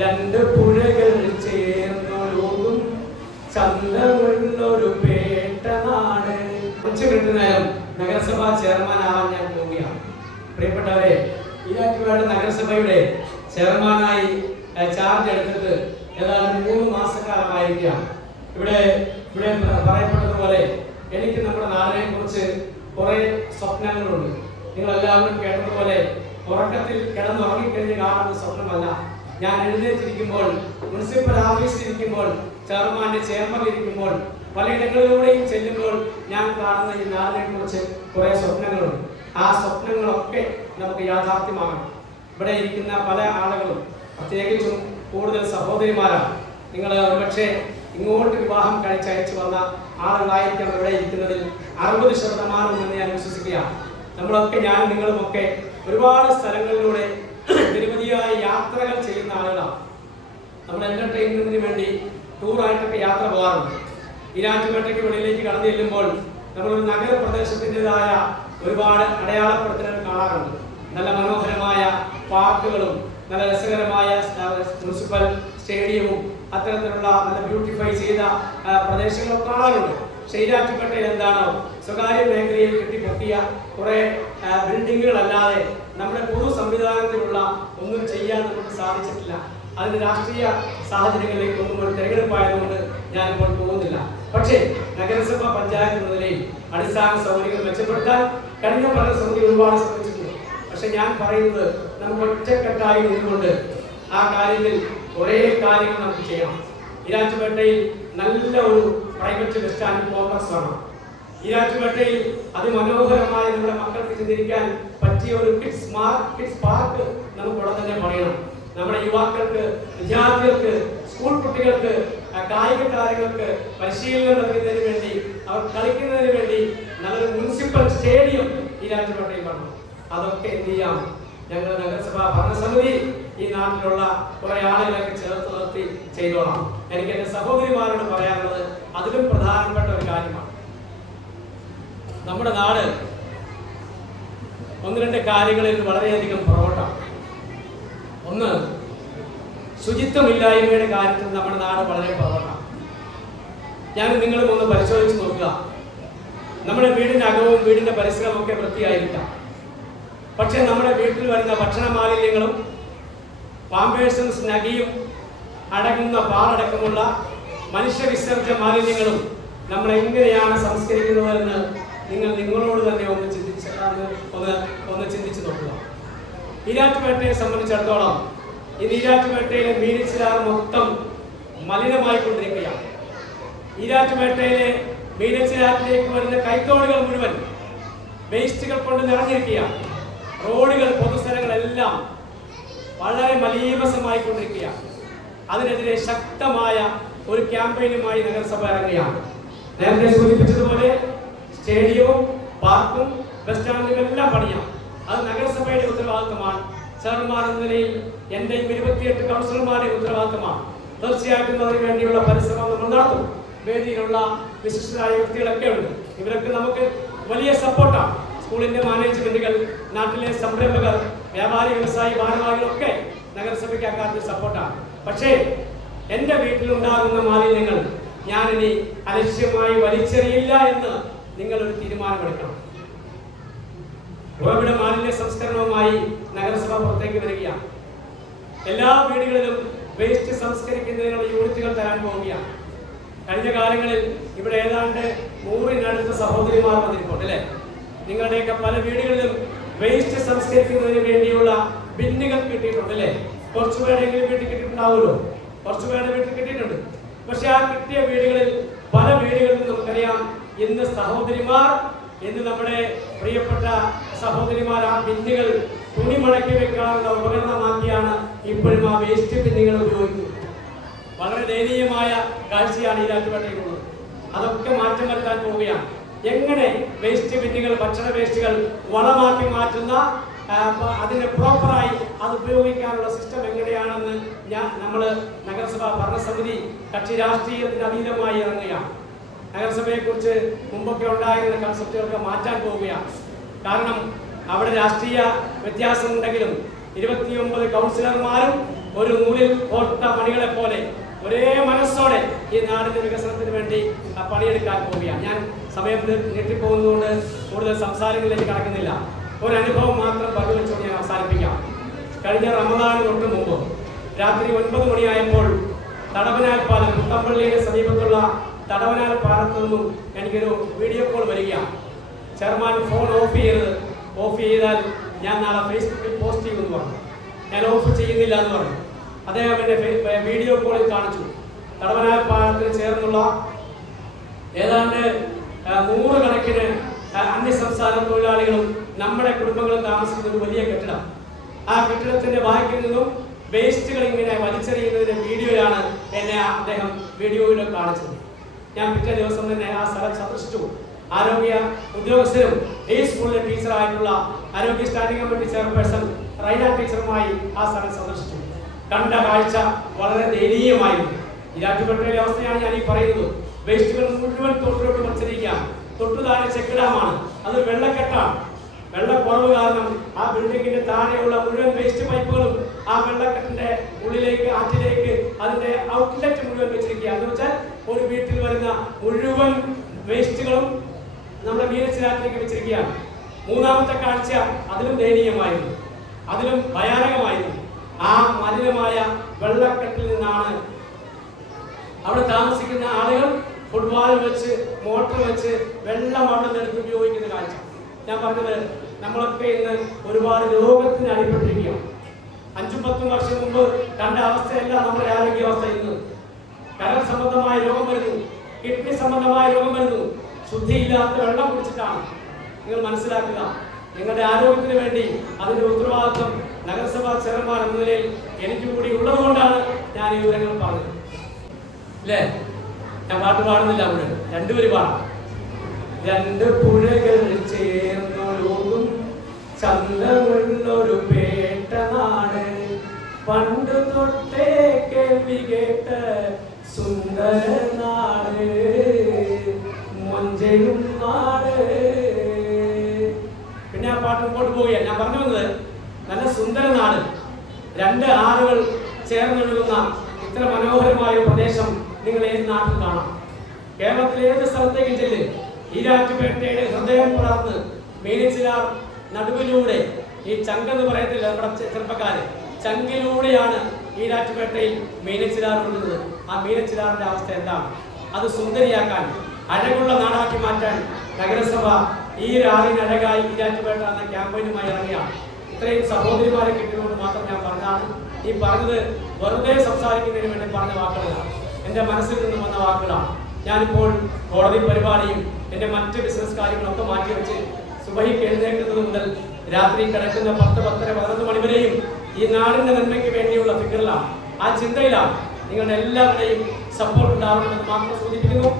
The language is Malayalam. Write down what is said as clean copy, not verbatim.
രണ്ട് പുഴകൾ ചേർന്നൊഴുകും ചന്തമുള്ളൊരു പേട്ട നാട്. 5 മിനിറ്റ് നേരം നഗരസഭാ ചെയർമാനാവാൻ ഞാൻ പോവുകയാണ്. പ്രിയപ്പെട്ടവരെ, ഈരാറ്റുപേട്ട നഗരസഭയുടെ ചെയർമാനായി ചാർജ് എടുത്തിട്ട് ഏതാണ്ട് 3 മാസക്കാലമായിരിക്കാം. ഇവിടെ പറയപ്പെട്ടതുപോലെ എനിക്ക് നമ്മുടെ നാടിനെ കുറിച്ച് കുറെ സ്വപ്നങ്ങളുണ്ട്. നിങ്ങളെല്ലാവരും കേട്ടതുപോലെ ഉറക്കത്തിൽ കിടന്നുറങ്ങിക്കഴിഞ്ഞ് കാണുന്ന സ്വപ്നമല്ല. ഞാൻ എഴുന്നേറ്റിരിക്കുമ്പോൾ, മുനിസിപ്പൽ ഓഫീസിൽ ഇരിക്കുമ്പോൾ, ചെയർമാന്റെ ചെയർമാൻ ഇരിക്കുമ്പോൾ, പലയിടങ്ങളിലൂടെയും ചെല്ലുമ്പോൾ ഞാൻ കാണുന്ന ഈ നാടിനെ കുറിച്ച് കുറെ സ്വപ്നങ്ങളുണ്ട്. ആ സ്വപ്നങ്ങളൊക്കെ നമുക്ക് യാഥാർത്ഥ്യമാകണം. ഇവിടെ ഇരിക്കുന്ന പല ആളുകളും, പ്രത്യേകിച്ചും കൂടുതൽ സഹോദരിമാരാണ്. നിങ്ങൾ ഒരുപക്ഷെ ഇങ്ങോട്ട് വിവാഹം കഴിച്ചയച്ചു വന്ന ആളുകളായിരിക്കാം ഇവിടെ ഇരിക്കുന്നതിൽ 60% എന്ന് ഞാൻ വിശ്വസിക്കുകയാണ്. നമ്മളൊക്കെ, ഞാനും നിങ്ങളുമൊക്കെ ഒരുപാട് സ്ഥലങ്ങളിലൂടെ നിരവധിയായ യാത്രകൾ ചെയ്യുന്ന ആളുകളാണ്. നമ്മൾ എന്റർടൈൻമെന്റിന് വേണ്ടി ടൂറായിട്ടൊക്കെ യാത്ര പോകാറുണ്ട്. ഈരാറ്റുപേട്ടയ്ക്ക് വെളിയിലേക്ക് കടന്നു ചെല്ലുമ്പോൾ നമ്മളൊരു നഗരപ്രദേശത്തിൻ്റെതായ ഒരുപാട് അടയാളപ്പെടുത്തലുകൾ കാണാറുണ്ട്. നല്ല മനോഹരമായ പാർക്കുകളും നല്ല രസകരമായ മുനിസിപ്പൽ സ്റ്റേഡിയവും അത്തരത്തിലുള്ള നല്ല ബ്യൂട്ടിഫൈ ചെയ്ത പ്രദേശങ്ങളും കാണാറുണ്ട്. ഈരാറ്റുപേട്ടയിൽ എന്താണോ സ്വകാര്യ മേഖലയിൽ കെട്ടിപ്പൊട്ടിയ കുറെ ബിൽഡിങ്ങുകളല്ലാതെ നമ്മുടെ പൊതു സംവിധാനത്തിലുള്ള ഒന്നും ചെയ്യാൻ നമുക്ക് സാധിച്ചിട്ടില്ല. അതിന് രാഷ്ട്രീയ സാഹചര്യങ്ങളിലേക്കൊന്നും ഒരു തെരഞ്ഞെടുപ്പായതുകൊണ്ട് ഞാനിപ്പോൾ പോകുന്നില്ല. പക്ഷേ നഗരസഭ പഞ്ചായത്ത് എന്ന നിലയിൽ അടിസ്ഥാന സൗകര്യങ്ങൾ മെച്ചപ്പെടുത്താൻ കഴിഞ്ഞ ഭരണസമിതി ഒരുപാട് ശ്രമിച്ചിട്ടുണ്ട്. പക്ഷെ ഞാൻ പറയുന്നത്, നമുക്ക് ഒറ്റക്കെട്ടായി നിന്നുകൊണ്ട് ആ കാര്യത്തിൽ കുറേ കാര്യങ്ങൾ നമുക്ക് ചെയ്യണം. ഈരാറ്റുപേട്ടയിൽ നല്ല ഒരു പ്രൈവറ്റ് ബസ് സ്റ്റാൻഡ് കോംപ്ലക്സ് വേണം. ഈരാറ്റുപേട്ടയിൽ അതിമനോഹരമായ നമ്മുടെ മക്കൾക്ക് ചിന്തിരിക്കാൻ പറ്റിയ ഒരു കിഡ്സ് പാർക്ക് നമുക്ക് ഉടൻ തന്നെ പണിയണം. നമ്മുടെ യുവാക്കൾക്ക്, വിദ്യാർത്ഥികൾക്ക്, സ്കൂൾ കുട്ടികൾക്ക്, കായിക താരങ്ങൾക്ക് പരിശീലനം നൽകുന്നതിന് വേണ്ടി, അവർ കളിക്കുന്നതിന് വേണ്ടി നല്ലൊരു മുനിസിപ്പൽ സ്റ്റേഡിയം ഈരാറ്റുപേട്ടയിൽ വേണം. അതൊക്കെ എന്ത് ചെയ്യാം? ഞങ്ങൾ നഗരസഭാ ഭരണസമിതി ഈ നാട്ടിലുള്ള കുറെ ആളുകളൊക്കെ ചേർത്ത് നിർത്തി ചെയ്തോളാം. എനിക്ക് എന്റെ സഹോദരിമാരോട് പറയാനുള്ളത് അതിലും പ്രധാനപ്പെട്ട ഒരു കാര്യമാണ്. നമ്മുടെ നാട് 1-2 കാര്യങ്ങളിൽ വളരെയധികം പുറകോട്ടാണ്. ഒന്ന്, ശുചിത്വമില്ലായ്മയുടെ കാര്യത്തിൽ നമ്മുടെ നാട് വളരെ പുറകോട്ടാണ്. ഞാൻ നിങ്ങളും ഒന്ന് പരിശോധിച്ച് നോക്കുക. നമ്മുടെ വീടിനകവും വീടിന്റെ പരിസരമൊക്കെ വൃത്തിയായിരിക്കാം. പക്ഷെ നമ്മുടെ വീട്ടിൽ വരുന്ന ഭക്ഷണ മാലിന്യങ്ങളും പാമ്പേഴ്സും സ്നഗിയും അടങ്ങുന്ന പാലടക്കമുള്ള മനുഷ്യ വിസർജ്ജ മാലിന്യങ്ങളും നമ്മൾ എങ്ങനെയാണ് സംസ്കരിക്കുന്നതെന്ന് നിങ്ങളോട് തന്നെ ഒന്ന് ചിന്തിച്ചു നോക്കുക. ഈരാറ്റുപേട്ടയെ സംബന്ധിച്ചിടത്തോളം ഇന്ന് ഈരാറ്റുപേട്ടയിലെ മീനച്ചിലാർ മൊത്തം മലിനമായിക്കൊണ്ടിരിക്കുകയാണ്. ഈരാറ്റുപേട്ടയിലെ മീനച്ചിലാറിലേക്ക് വരുന്ന കൈത്തോടുകൾ മുഴുവൻ വേസ്റ്റുകൾ കൊണ്ട് നിറഞ്ഞിരിക്കുകയാണ്. റോഡുകൾ, പൊതുസ്ഥലങ്ങളെല്ലാം വളരെ മലീമസമായിക്കൊണ്ടിരിക്കുകയാണ്. അതിനെതിരെ ശക്തമായ ഒരു ക്യാമ്പയിനുമായി നഗരസഭ ഇറങ്ങുകയാണ്. നേരത്തെ സൂചിപ്പിച്ചതുപോലെ സ്റ്റേഡിയവും പാർക്കും ബസ് സ്റ്റാൻഡും എല്ലാം പണിയാം. അത് നഗരസഭയുടെ ഉത്തരവാദിത്തമാണ്. ചെയർമാൻ എന്ന നിലയിൽ എന്റെയും 28 കൗൺസിലർമാരുടെ ഉത്തരവാദിത്തമാണ്. തീർച്ചയായിട്ടും അതിനു വേണ്ടിയുള്ള പരിശ്രമം നമ്മൾ നടത്തും. വേദിയിലുള്ള വിശിഷ്ടരായ വ്യക്തികളൊക്കെ ഉണ്ട്. ഇവരൊക്കെ നമുക്ക് വലിയ സപ്പോർട്ടാണ്. സ്കൂളിന്റെ മാനേജ്മെന്റുകൾ, നാട്ടിലെ സംരംഭകർ, വ്യാപാരി വ്യവസായി ഭാരവാഹികളൊക്കെ നഗരസഭയ്ക്ക് അക്കാര്യത്തിൽ സപ്പോർട്ടാണ്. പക്ഷേ എന്റെ വീട്ടിലുണ്ടാകുന്ന മാലിന്യങ്ങൾ ഞാനിനി അലക്ഷ്യമായി വലിച്ചെറിയില്ല എന്ന് നിങ്ങളൊരു തീരുമാനമെടുക്കണം. ഉറവിട മാലിന്യ സംസ്കരണവുമായി നഗരസഭ പുറത്തേക്ക് വരികയാണ്. എല്ലാ വീടുകളിലും വേസ്റ്റ് സംസ്കരിക്കുന്നതിനുള്ള യൂണിറ്റുകൾ തരാൻ പോവുകയാണ്. കഴിഞ്ഞ കാലങ്ങളിൽ ഇവിടെ ഏതാണ്ട് 100-നടുത്ത സഹോദരിമാർ വന്നിരിപ്പുണ്ട് അല്ലേ? നിങ്ങളുടെയൊക്കെ പല വീടുകളിലും വേസ്റ്റ് സംസ്കരിക്കുന്നതിന് വേണ്ടിയുള്ള ബിന്നുകൾ കിട്ടിയിട്ടുണ്ട് അല്ലേ? കുറച്ചുപേരെങ്കിലും വീട്ടിൽ കിട്ടിയിട്ടുണ്ടാവുമല്ലോ. കുറച്ചുപേരുടെ വീട്ടിൽ കിട്ടിയിട്ടുണ്ട്. പക്ഷെ ആ കിട്ടിയ വീടുകളിൽ പല വീടുകളിലും നമുക്കറിയാം, ഇന്ന് സഹോദരിമാർ, ഇന്ന് നമ്മുടെ പ്രിയപ്പെട്ട സഹോദരിമാർ ആ ബിന്നുകൾ തുണി മടക്കി വെക്കാനുള്ള ഉപകരണമാക്കിയാണ് ഇപ്പോഴും ആ വേസ്റ്റ് ബിന്നുകൾ ഉപയോഗിക്കുന്നത്. വളരെ ദയനീയമായ കാഴ്ചയാണ് ഈരാറ്റുപേട്ടയിലുള്ളത്. അതൊക്കെ മാറ്റം വരുത്താൻ പോവുകയാണ്. എങ്ങനെ വേസ്റ്റ് ബിന്നുകൾ, ഭക്ഷണ വേസ്റ്റുകൾ വളമാക്കി മാറ്റുന്ന, അതിനെ പ്രോപ്പറായി അത് ഉപയോഗിക്കാനുള്ള സിസ്റ്റം എങ്ങനെയാണെന്ന് നമ്മൾ നഗരസഭാ ഭരണസമിതി കക്ഷി രാഷ്ട്രീയത്തിന് അതീതമായി ഇറങ്ങുകയാണ്. നഗരസഭയെ കുറിച്ച് മുമ്പൊക്കെ ഉണ്ടായിരുന്ന കൺസെപ്റ്റുകളൊക്കെ മാറ്റാൻ പോവുകയാണ്. കാരണം അവിടെ രാഷ്ട്രീയ വ്യത്യാസമുണ്ടെങ്കിലും 29 കൗൺസിലർമാരും ഒരു നൂലിൽ കോർത്ത മണികളെ പോലെ ഒരേ മനസ്സോടെ ഈ നാടിന്റെ വികസനത്തിന് വേണ്ടി പണിയെടുക്കാൻ പോവുകയാണ്. ഞാൻ സമയത്ത് ഞെട്ടിപ്പോകുന്നതുകൊണ്ട് കൂടുതൽ സംസാരങ്ങളിലേക്ക് കടക്കുന്നില്ല. ഒരു അനുഭവം മാത്രം പങ്കുവെച്ചുകൊണ്ട് ഞാൻ അവസാനിപ്പിക്കാം. കഴിഞ്ഞ റമദാന് തൊട്ട് മുമ്പ് രാത്രി 9 മണിയായപ്പോൾ തടവനാൽ പാലം, മുത്തമ്പള്ളിയുടെ സമീപത്തുള്ള തടവനാൽ പാലത്ത് നിന്നും എനിക്കൊരു വീഡിയോ കോൾ വരികയാണ്. ചെയർമാൻ ഫോൺ ഓഫ് ചെയ്താൽ ഞാൻ നാളെ ഫേസ്ബുക്കിൽ പോസ്റ്റ് ചെയ്യുമെന്ന് പറഞ്ഞു. ഞാൻ ഓഫ് ചെയ്യുന്നില്ല എന്ന് പറഞ്ഞു. അദ്ദേഹം എന്നെ വീഡിയോ കോളിൽ കാണിച്ചു. തടവനാൽ പാലത്തിന് ചേർന്നുള്ള ഏതാണ്ട് 100 കണക്കിന് അന്യസംസ്ഥാന തൊഴിലാളികളും നമ്മുടെ കുടുംബങ്ങളും താമസിക്കുന്ന ഒരു വലിയ കെട്ടിടം. ആ കെട്ടിടത്തിന്റെ ബാക്കിൽ നിന്നും വേസ്റ്റുകൾ ഇങ്ങനെ വലിച്ചെറിയുന്നതിന്റെ വീഡിയോയാണ് എന്നെ അദ്ദേഹം വീഡിയോയിൽ കാണിച്ചത്. ഞാൻ പിറ്റേ ദിവസം തന്നെ ആ സ്ഥലം സന്ദർശിച്ചു. ആരോഗ്യ ഉദ്യോഗസ്ഥരും ഈ സ്കൂളിലെ ടീച്ചറായിട്ടുള്ള ആരോഗ്യ സ്റ്റാൻഡിംഗ് കമ്മിറ്റി ചെയർപേഴ്സൺ റൈന ടീച്ചറുമായി ആ സ്ഥലം സന്ദർശിച്ചു. കണ്ട കാഴ്ച വളരെ ദയനീയമായിരുന്നു. ഈരാറ്റുപേട്ടയിലെ അവസ്ഥയാണ് ഞാൻ ഈ പറയുന്നത്. വേസ്റ്റുകൾ മുഴുവൻ തൊട്ടിലോട്ട് മത്സരിക്കാം. തൊട്ടുതാഴെ ചെക്ക് ഡാമാണ്. അത് വെള്ളക്കെട്ടാണ്. വെള്ളക്കുറവ് കാരണം ആ ബിൽഡിങ്ങിന്റെ താഴെയുള്ള മുഴുവൻ വേസ്റ്റ് പൈപ്പുകളും ആ വെള്ളക്കെട്ടിന്റെ ഉള്ളിലേക്ക്, ആറ്റിലേക്ക് അതിന്റെ ഔട്ട്ലെറ്റ് മുഴുവൻ വെച്ചിരിക്കുക. എന്ന് വെച്ചാൽ ഒരു വീട്ടിൽ വരുന്ന മുഴുവൻ വേസ്റ്റുകളും നമ്മുടെ മീനച്ചിലാറ്റിലേക്ക് വെച്ചിരിക്കുകയാണ്. മൂന്നാമത്തെ കാഴ്ച അതിലും ദയനീയമായിരുന്നു, അതിലും ഭയാനകമായിരുന്നു. ആ മലിനമായ വെള്ളക്കെട്ടിൽ നിന്നാണ് അവിടെ താമസിക്കുന്ന ആളുകൾ ഫുട്ബോൾ വെച്ച്, മോട്ടർ വെച്ച് വെള്ളം അവിടെ നിന്നെടുത്ത് ഉപയോഗിക്കുന്ന കാഴ്ച. ഞാൻ പറഞ്ഞത്, നമ്മളൊക്കെ ഇന്ന് ഒരുപാട് രോഗത്തിന് അടിപ്പെട്ടിരിക്കുകയാണ്. 5-10 വർഷം മുമ്പ് കണ്ട അവസ്ഥയല്ല നമ്മുടെ ആരോഗ്യാവസ്ഥ. ഇന്ന് കരൾ സംബന്ധമായ രോഗം വരുന്നു, കിഡ്നി സംബന്ധമായ രോഗം വരുന്നു. ശുദ്ധിയില്ലാത്ത വെള്ളം കുടിച്ചിട്ടാണ്. നിങ്ങൾ മനസ്സിലാക്കുക, നിങ്ങളുടെ ആരോഗ്യത്തിന് വേണ്ടി അതിന്റെ ഉത്തരവാദിത്വം നഗരസഭാ ചെയർമാൻ എന്ന നിലയിൽ എനിക്ക് കൂടി ഉള്ളത് കൊണ്ടാണ് ഞാൻ ഈ വിവരങ്ങൾ പറഞ്ഞത്. അല്ലേ? ഞാൻ പാട്ട് പാടുന്നില്ല. അവിടെ 2 വരി പാടാം. 2 പുഴകൾ ചേർന്നൊഴുകും ചന്തമുള്ളൊരു പേട്ട നാട്, പണ്ട് തൊട്ടേ കേൾവി കേട്ട സുന്ദര നാട്, മഞ്ചലും നാട്. പിന്നെ ആ പാട്ട് മുമ്പോട്ട് പോവുകയാണ്. ഞാൻ പറഞ്ഞു വന്നത്, നല്ല സുന്ദര നാട്, 2 ആറുകൾ ചേർന്നൊഴുകുന്ന ഇത്ര മനോഹരമായ ഒരു പ്രദേശം നിങ്ങൾ ഏത് നാട്ടിൽ കാണാം? കേരളത്തിലെ ഏത് സ്ഥലത്തേക്കും ചെല്ല്. ഈരാറ്റുപേട്ടയുടെ ഹൃദയം പുലർന്ന് മീനച്ചിലാർ നടുവിലൂടെ, ഈ ചങ്കെന്ന് പറയത്തില്ല നമ്മുടെ ചെറുപ്പക്കാര്, ചങ്കിലൂടെയാണ് ഈരാറ്റുപേട്ടയിൽ മീനച്ചിലാർ ഒഴുകുന്നത്. ആ മീനച്ചിലാറിന്റെ അവസ്ഥ എന്താണ്? അത് സുന്ദരിയാക്കാൻ, അഴകുള്ള നാടാക്കി മാറ്റാൻ നഗരസഭ ഈ രാവിലെ അഴകായി ഈരാറ്റുപേട്ട എന്ന ക്യാമ്പയിനുമായി ഇറങ്ങിയാണ്. ഇത്രയും സഹോദരിമാരെ കിട്ടിയതുകൊണ്ട് മാത്രം ഞാൻ പറഞ്ഞാണ്. ഈ പറഞ്ഞത് വെറുതെ സംസാരിക്കുന്നതിന് വേണ്ടി പറഞ്ഞ വാക്കുകളാണ്, എൻ്റെ മനസ്സിൽ നിന്ന് വന്ന വാക്കുകളാണ്. ഞാനിപ്പോൾ കോടതി പരിപാടിയും എൻ്റെ മറ്റ് ബിസിനസ് കാര്യങ്ങളൊക്കെ മാറ്റിവെച്ച് സുബഹിക്ക് എഴുന്നേൽക്കുന്നത് മുതൽ രാത്രി കിടക്കുന്ന 10, 10, 11 മണി വരെയും ഈ നാടിൻ്റെ നന്മയ്ക്ക് വേണ്ടിയുള്ള ഫിഗറിലാണ്, ആ ചിന്തയിലാണ്. നിങ്ങളുടെ എല്ലാവരുടെയും സപ്പോർട്ട് ഉണ്ടാവണമെന്ന് മാത്രം സൂചിപ്പിക്കുന്നു.